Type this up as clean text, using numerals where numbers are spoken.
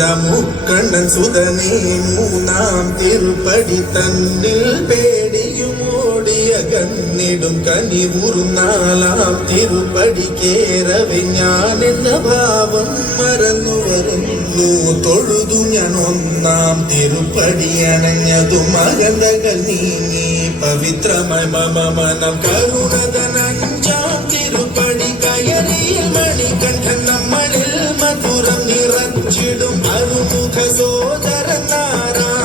മുക്കണ്ണൻ സുതനേ മൂന്നാം തിരുപ്പടി തന്നിൽ പേടിയും ഓടിയ കണ്ണിടും കനിവുറുന്നാലാം തിരുപ്പടി കേറവെ ഞാൻ എന്ന ഭാവം മറന്നു വരുന്നു തൊഴുതു ഞാൻ ഒന്നാം തിരുപ്പടി അണഞ്ഞതും അകന്തകൾ നീങ്ങി പവിത്രമായി മമ മനം കരുണതനഞ്ചാം തിരുപ്പടി കയറിയിൽ മണികണ്ഠൻ നമ്മളിൽ മധുരം നിറച്ചിടും അരുമുഖ സോദരൻ നാരായണ